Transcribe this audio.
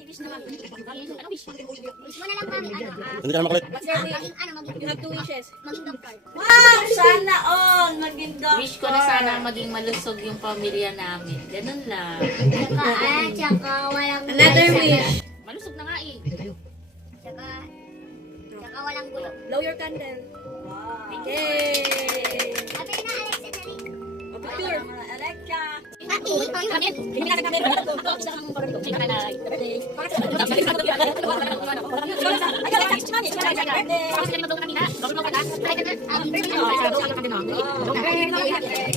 wish na lang. Ano wish? Wish mo na lang mami, Hindi ka na makulit. What's your wish? maging You have 2 wishes. maging doktor. Wow! Sana all maging doctor. Wish ko na sana maging malusog yung pamilya namin. Ganun lang. Tsaka walang Another gulo. wish. Malusog na nga eh. Tsaka walang gulo. Blow your candle. Wow. Yay! Sabi na Alexa dali. Picture. Mga Alexa. Hindi ka kami. Isa kang parang ito. Sige na. Happy birthday.